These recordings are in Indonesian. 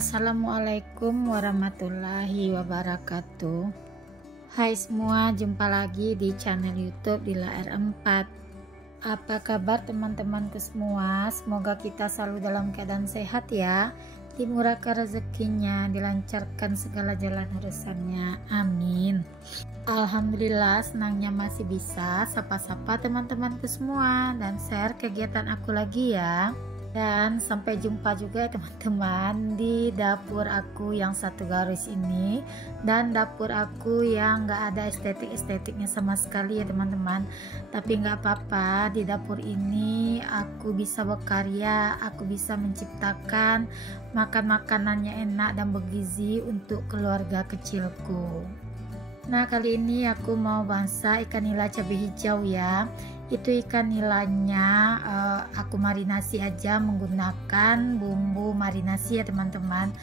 Assalamualaikum warahmatullahi wabarakatuh. Hai semua, jumpa lagi di channel YouTube Dila R4. Apa kabar teman-temanku semua? Semoga kita selalu dalam keadaan sehat ya, dimurahkan rezekinya, dilancarkan segala jalan urusannya, amin. Alhamdulillah, senangnya masih bisa sapa-sapa teman-temanku semua dan share kegiatan aku lagi ya. Dan sampai jumpa juga teman-teman di dapur aku yang satu garis ini, dan dapur aku yang gak ada estetiknya sama sekali ya teman-teman. Tapi gak apa-apa, di dapur ini aku bisa berkarya, aku bisa menciptakan makan-makanannya enak dan bergizi untuk keluarga kecilku. Nah, kali ini aku mau masak ikan nila cabai hijau ya. Itu ikan nilanya aku marinasi aja menggunakan bumbu marinasi ya teman-teman.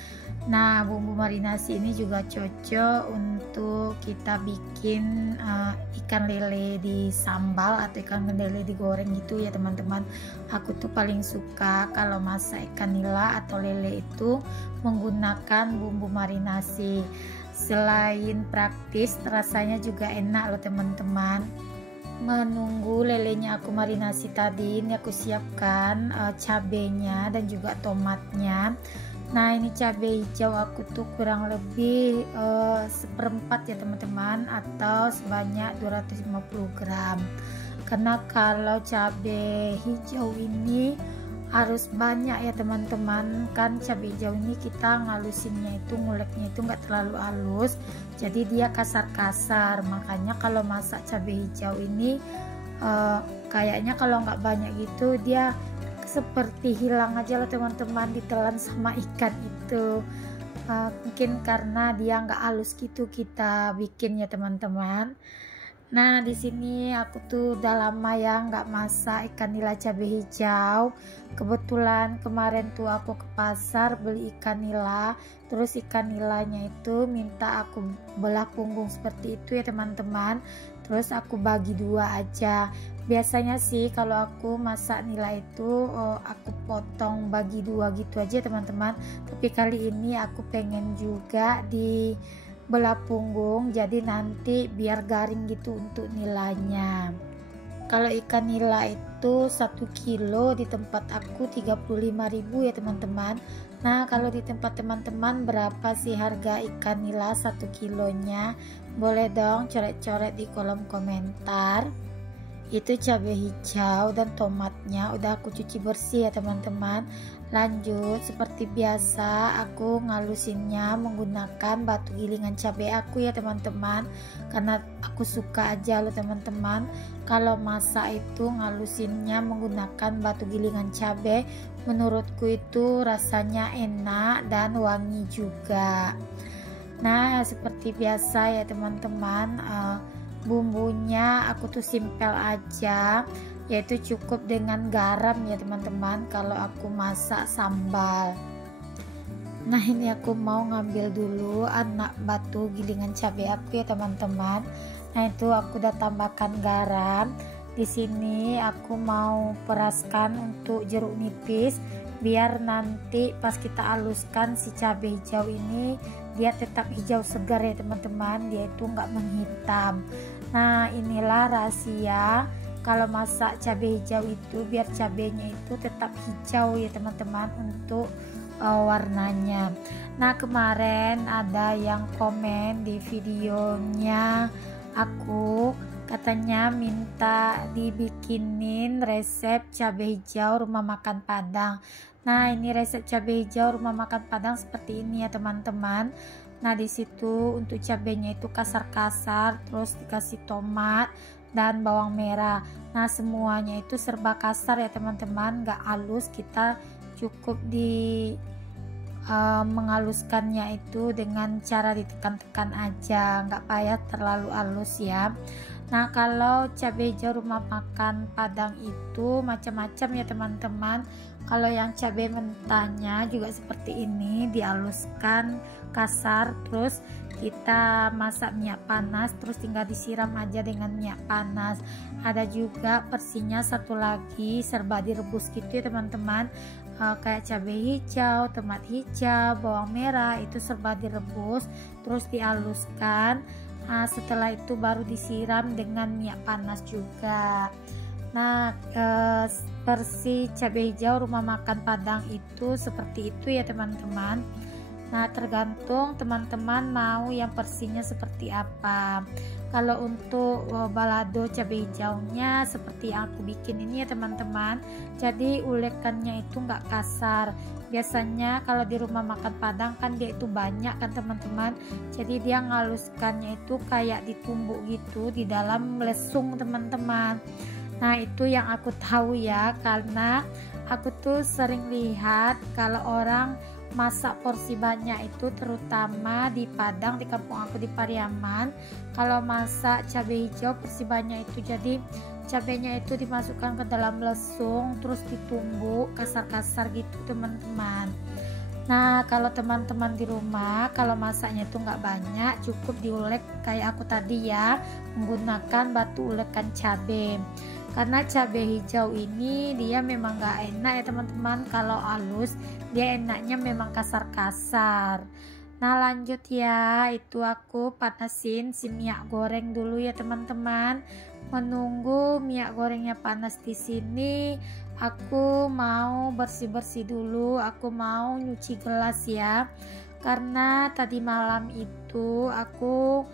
Nah, bumbu marinasi ini juga cocok untuk kita bikin ikan lele di sambal atau ikan lele digoreng gitu ya teman-teman. Aku tuh paling suka kalau masak ikan nila atau lele itu menggunakan bumbu marinasi. Selain praktis, rasanya juga enak loh teman-teman. Menunggu lelenya aku marinasi tadi, ini aku siapkan cabenya dan juga tomatnya. Nah, ini cabai hijau aku tuh kurang lebih seperempat ya teman-teman, atau sebanyak 250 gram. Karena kalau cabai hijau ini harus banyak ya teman-teman, kan cabai hijau ini kita ngalusinnya itu, nguleknya itu nggak terlalu halus, jadi dia kasar-kasar. Makanya kalau masak cabai hijau ini kayaknya kalau nggak banyak gitu dia seperti hilang aja loh teman-teman, ditelan sama ikan itu. Mungkin karena dia nggak halus gitu kita bikin ya teman-teman. Nah, di sini aku tuh udah lama ya nggak masak ikan nila cabai hijau. Kebetulan kemarin tuh aku ke pasar beli ikan nila, terus ikan nilanya itu minta aku belah punggung seperti itu ya teman-teman. Terus aku bagi dua aja. Biasanya sih kalau aku masak nila itu aku potong bagi dua gitu aja teman-teman. Tapi kali ini aku pengen juga di belah punggung, jadi nanti biar garing gitu untuk nilainya. Kalau ikan nila itu 1 kilo di tempat aku 35.000 ya teman-teman. Nah, kalau di tempat teman-teman berapa sih harga ikan nila 1 kilonya? Boleh dong coret-coret di kolom komentar. Itu cabai hijau dan tomatnya udah aku cuci bersih ya teman-teman. Lanjut, seperti biasa aku ngalusinnya menggunakan batu gilingan cabai aku ya teman-teman, karena aku suka aja loh teman-teman kalau masak itu ngalusinnya menggunakan batu gilingan cabai. Menurutku itu rasanya enak dan wangi juga. Nah, seperti biasa ya teman-teman, bumbunya aku tuh simpel aja, yaitu cukup dengan garam ya teman-teman kalau aku masak sambal. Nah, ini aku mau ngambil dulu anak batu gilingan cabai aku ya teman-teman. Nah, itu aku udah tambahkan garam. Di sini aku mau peraskan untuk jeruk nipis biar nanti pas kita haluskan si cabai hijau ini dia tetap hijau segar ya teman-teman, dia itu nggak menghitam. Nah, inilah rahasia kalau masak cabai hijau itu, biar cabainya itu tetap hijau ya teman-teman untuk warnanya. Nah, kemarin ada yang komen di videonya aku, katanya minta dibikinin resep cabai hijau rumah makan Padang. Nah, ini resep cabai hijau rumah makan Padang seperti ini ya teman-teman. Nah, di situ untuk cabainya itu kasar-kasar, terus dikasih tomat dan bawang merah. Nah, semuanya itu serba kasar ya teman-teman, nggak halus. Kita cukup di menghaluskannya itu dengan cara ditekan-tekan aja, nggak payah terlalu halus ya. Nah, kalau cabai hijau rumah makan Padang itu macam-macam ya teman-teman. Kalau yang cabai mentahnya juga seperti ini, dihaluskan kasar, terus kita masak minyak panas, terus tinggal disiram aja dengan minyak panas. Ada juga versinya satu lagi serba direbus gitu ya teman-teman. kayak cabai hijau, tomat hijau, bawang merah, itu serba direbus terus dihaluskan. Setelah itu baru disiram dengan minyak panas juga. Nah, versi cabai hijau rumah makan Padang itu seperti itu ya teman-teman. Nah, tergantung teman-teman mau yang versinya seperti apa. Kalau untuk balado cabai hijaunya seperti yang aku bikin ini ya teman-teman, jadi ulekannya itu nggak kasar. Biasanya kalau di rumah makan Padang kan dia itu banyak kan teman-teman, jadi dia ngaluskannya itu kayak ditumbuk gitu di dalam lesung teman-teman. Nah, itu yang aku tahu ya, karena aku tuh sering lihat kalau orang masak porsi banyak itu, terutama di Padang, di kampung aku di Pariaman, kalau masak cabai hijau porsi banyak itu, jadi cabainya itu dimasukkan ke dalam lesung terus ditumbuk kasar-kasar gitu teman-teman. Nah, kalau teman-teman di rumah kalau masaknya itu nggak banyak, cukup diulek kayak aku tadi ya, menggunakan batu ulekan cabai. Karena cabai hijau ini dia memang nggak enak ya teman-teman, kalau halus dia enaknya memang kasar-kasar. Nah, lanjut ya, itu aku panasin si minyak goreng dulu ya teman-teman. Menunggu minyak gorengnya panas di sini, aku mau bersih-bersih dulu, aku mau nyuci gelas ya. Karena tadi malam itu aku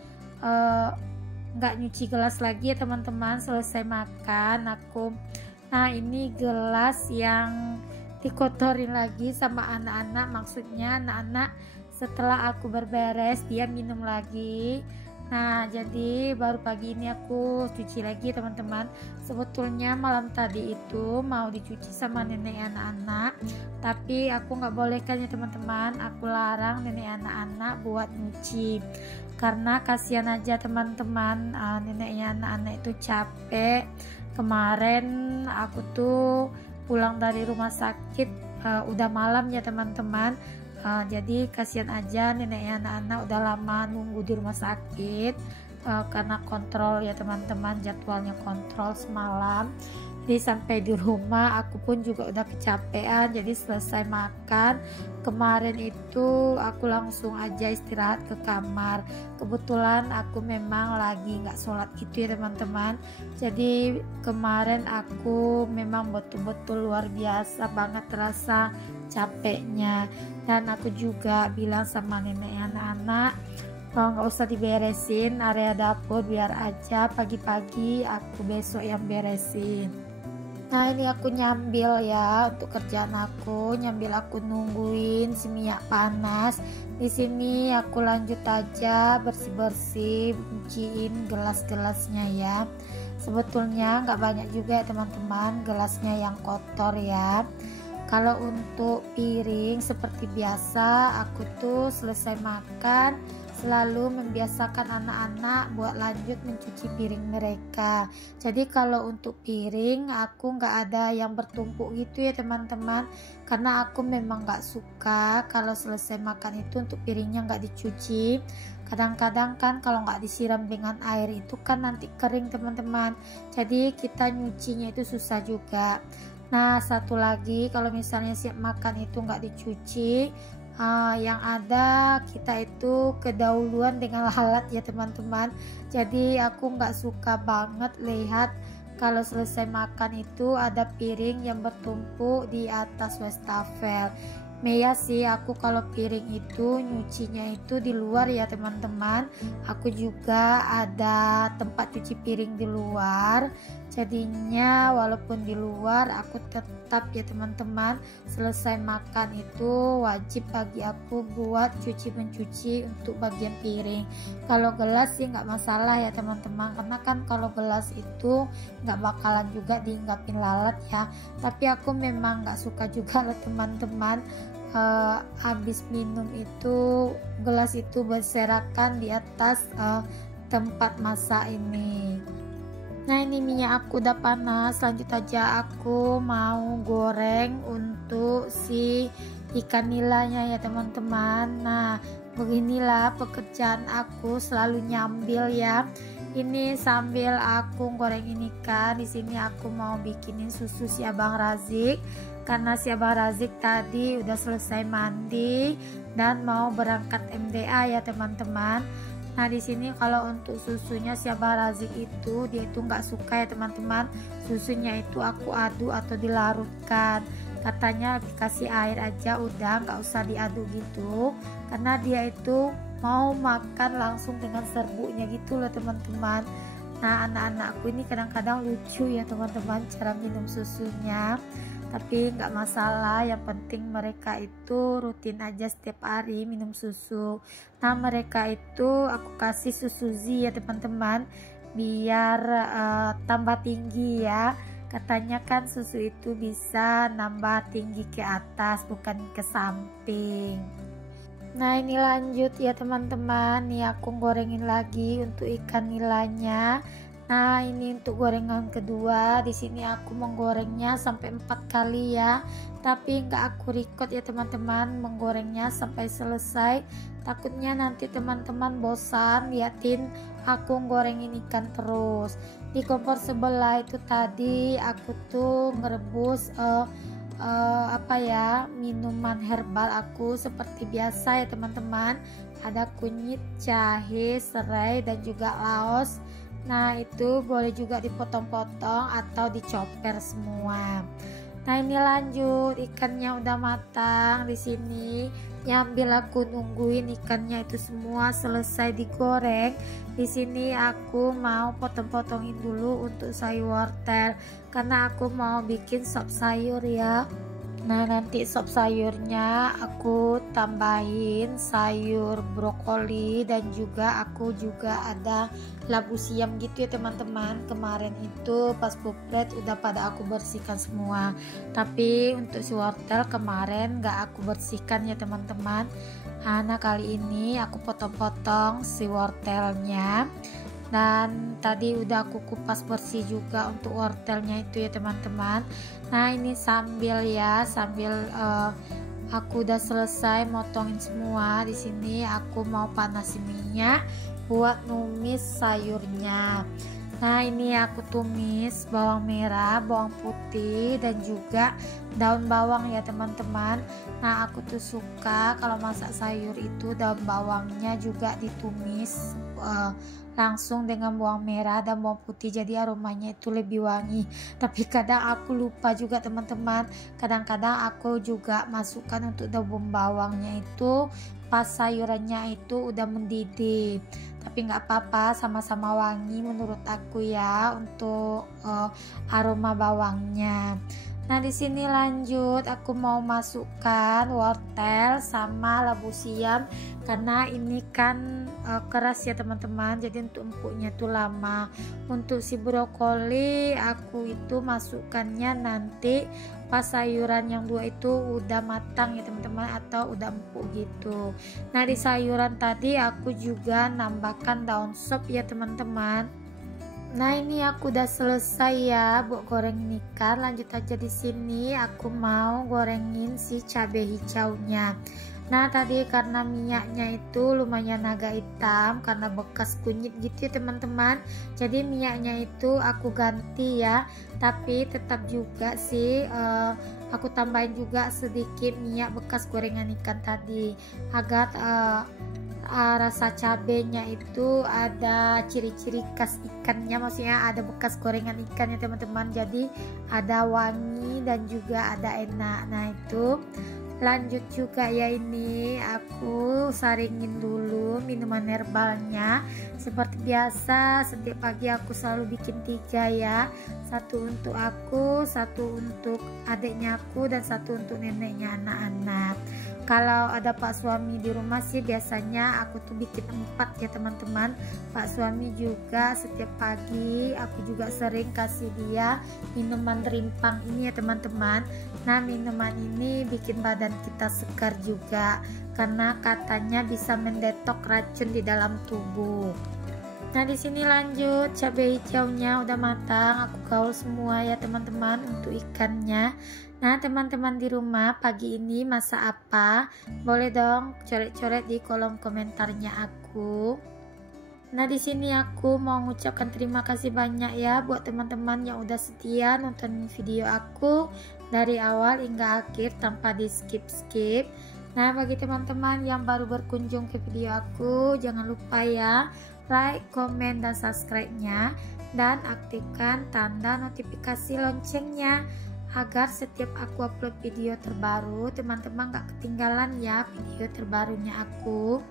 nggak nyuci gelas lagi ya teman-teman, selesai makan aku. Nah, ini gelas yang dikotorin lagi sama anak-anak, maksudnya anak-anak setelah aku berberes dia minum lagi. Nah, jadi baru pagi ini aku cuci lagi teman-teman. Sebetulnya malam tadi itu mau dicuci sama nenek anak-anak, tapi aku nggak bolehkan ya teman-teman, aku larang nenek anak-anak buat nyuci karena kasihan aja teman-teman. Neneknya anak-anak itu capek. Kemarin aku tuh pulang dari rumah sakit udah malam ya teman-teman. Jadi kasihan aja neneknya anak-anak udah lama nunggu di rumah sakit karena kontrol ya teman-teman, jadwalnya kontrol semalam. Jadi sampai di rumah aku pun juga udah kecapean, jadi selesai makan kemarin itu aku langsung aja istirahat ke kamar. Kebetulan aku memang lagi nggak sholat gitu ya teman-teman, jadi kemarin aku memang betul-betul luar biasa banget terasa capeknya. Dan aku juga bilang sama nenek anak-anak, nggak usah diberesin area dapur, biar aja pagi-pagi aku besok yang beresin. Nah, ini aku nyambil ya untuk kerjaan aku, nyambil aku nungguin si minyak panas. Di sini aku lanjut aja bersih-bersih, cuciin gelas-gelasnya ya. Sebetulnya nggak banyak juga ya teman-teman gelasnya yang kotor ya. Kalau untuk piring seperti biasa, aku tuh selesai makan selalu membiasakan anak-anak buat lanjut mencuci piring mereka. Jadi kalau untuk piring aku nggak ada yang bertumpuk gitu ya teman-teman, karena aku memang nggak suka kalau selesai makan itu untuk piringnya nggak dicuci. Kadang-kadang kan kalau nggak disiram dengan air itu kan nanti kering teman-teman, jadi kita nyucinya itu susah juga. Nah, satu lagi, kalau misalnya siap makan itu nggak dicuci, yang ada kita itu kedahuluan dengan lalat ya teman-teman. Jadi aku nggak suka banget lihat kalau selesai makan itu ada piring yang bertumpuk di atas wastafel. Meya sih aku kalau piring itu nyucinya itu di luar ya teman-teman. Aku juga ada tempat cuci piring di luar, jadinya walaupun di luar aku tetap ya teman-teman, selesai makan itu wajib bagi aku buat cuci-mencuci untuk bagian piring. Kalau gelas sih nggak masalah ya teman-teman, karena kan kalau gelas itu nggak bakalan juga diinggapin lalat ya. Tapi aku memang nggak suka juga loh teman-teman, habis minum itu gelas itu berserakan di atas tempat masak ini. Nah, ini minyak aku udah panas, lanjut aja aku mau goreng untuk si ikan nilanya ya teman-teman. Nah, beginilah pekerjaan aku, selalu nyambil ya. Ini sambil aku goreng ini kan, di sini aku mau bikinin susu si Abang Razik. karena si Abah Razik tadi udah selesai mandi dan mau berangkat MDA ya teman-teman. Nah di sini kalau untuk susunya si Abah Razik itu dia itu nggak suka ya teman-teman, susunya itu aku aduk atau dilarutkan. Katanya dikasih air aja udah, nggak usah diaduk gitu, karena dia itu mau makan langsung dengan serbuknya gitu loh teman-teman. Nah anak-anakku ini kadang-kadang lucu ya teman-teman cara minum susunya, tapi nggak masalah, yang penting mereka itu rutin aja setiap hari minum susu. Nah mereka itu aku kasih susu Zi ya teman-teman, biar tambah tinggi ya. Katanya kan susu itu bisa nambah tinggi ke atas bukan ke samping. Nah ini lanjut ya teman-teman, nih aku gorengin lagi untuk ikan nilanya. Nah ini untuk gorengan kedua, di sini aku menggorengnya sampai 4 kali ya, tapi nggak aku record ya teman-teman menggorengnya sampai selesai, takutnya nanti teman-teman bosan liatin aku gorengin ikan terus. Di kompor sebelah itu tadi aku tuh merebus minuman herbal aku seperti biasa ya teman-teman, ada kunyit, jahe, serai dan juga laos. Nah itu boleh juga dipotong-potong atau dicoper semua. Nah ini lanjut, ikannya udah matang. Di sini nyambil aku nungguin ikannya itu semua selesai digoreng. Di sini aku mau potong-potongin dulu untuk sayur wortel karena aku mau bikin sop sayur ya. Nah nanti sop sayurnya aku tambahin sayur brokoli dan juga aku juga ada labu siam gitu ya teman-teman. Kemarin itu pas puplet udah pada aku bersihkan semua, tapi untuk si wortel kemarin gak aku bersihkan ya teman-teman. Nah kali ini aku potong-potong si wortelnya, dan tadi udah aku kupas bersih juga untuk wortelnya itu ya teman-teman. Nah ini sambil aku udah selesai motongin semua. Di sini aku mau panasin minyak buat numis sayurnya. Nah ini aku tumis bawang merah, bawang putih dan juga daun bawang ya teman-teman. Nah aku tuh suka kalau masak sayur itu daun bawangnya juga ditumis langsung dengan bawang merah dan bawang putih, jadi aromanya itu lebih wangi. Tapi kadang aku lupa juga teman-teman, kadang-kadang aku juga masukkan untuk daun bawangnya itu pas sayurannya itu udah mendidih. Tapi nggak apa-apa, sama-sama wangi menurut aku ya untuk aroma bawangnya. Nah di sini lanjut aku mau masukkan wortel sama labu siam karena ini kan keras ya teman-teman, jadi untuk empuknya tuh lama. Untuk si brokoli aku itu masukkannya nanti pas sayuran yang dua itu udah matang ya teman-teman atau udah empuk gitu. Nah di sayuran tadi aku juga nambahkan daun sop ya teman-teman. Nah ini aku udah selesai ya buat goreng ikan. Lanjut aja, di sini aku mau gorengin si cabai hijaunya. Nah tadi karena minyaknya itu lumayan agak hitam karena bekas kunyit gitu ya teman-teman, jadi minyaknya itu aku ganti ya, tapi tetap juga sih aku tambahin juga sedikit minyak bekas gorengan ikan tadi agar rasa cabenya itu ada ciri-ciri khas ikannya, maksudnya ada bekas gorengan ikannya teman-teman, jadi ada wangi dan juga ada enak. Nah itu lanjut juga ya, ini aku saringin dulu minuman herbalnya. Seperti biasa setiap pagi aku selalu bikin 3 ya, satu untuk aku, satu untuk adiknya aku, dan satu untuk neneknya anak-anak. Kalau ada Pak suami di rumah sih biasanya aku tuh bikin 4 ya teman-teman. Pak suami juga setiap pagi aku juga sering kasih dia minuman rimpang ini ya teman-teman. Nah minuman ini bikin badan kita segar juga karena katanya bisa mendetok racun di dalam tubuh. Nah di sini lanjut, cabai hijaunya udah matang, aku gaul semua ya teman-teman untuk ikannya. Nah teman-teman di rumah pagi ini masak apa? Boleh dong coret-coret di kolom komentarnya aku. Nah di sini aku mau mengucapkan terima kasih banyak ya buat teman-teman yang udah setia nonton video aku. dari awal hingga akhir tanpa di skip-skip. Nah, bagi teman-teman yang baru berkunjung ke video aku, jangan lupa ya like, komen, dan subscribe-nya, dan aktifkan tanda notifikasi loncengnya agar setiap aku upload video terbaru teman-teman gak ketinggalan ya video terbarunya aku.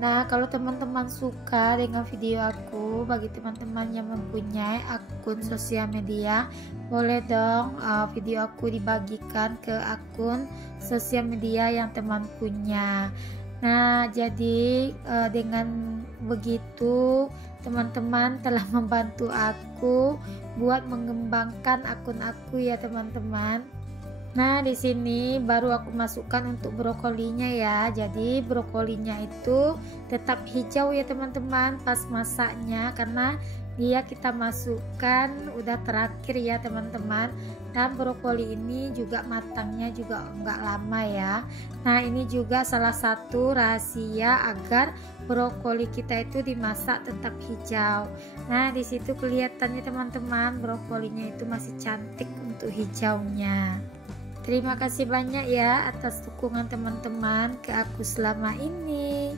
Nah, kalau teman-teman suka dengan video aku, bagi teman-teman yang mempunyai akun sosial media, boleh dong video aku dibagikan ke akun sosial media yang teman punya. Nah, jadi dengan begitu teman-teman telah membantu aku buat mengembangkan akun aku ya teman-teman. Nah, di sini baru aku masukkan untuk brokolinya ya. Jadi brokolinya itu tetap hijau ya teman-teman pas masaknya, karena dia kita masukkan udah terakhir ya teman-teman. Dan brokoli ini juga matangnya juga enggak lama ya. Nah, ini juga salah satu rahasia agar brokoli kita itu dimasak tetap hijau. Nah, di situ kelihatannya teman-teman brokolinya itu masih cantik untuk hijaunya. Terima kasih banyak ya atas dukungan teman-teman ke aku selama ini.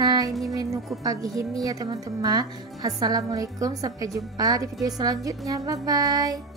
Nah, ini menuku pagi ini ya teman-teman. Assalamualaikum, sampai jumpa di video selanjutnya. Bye bye.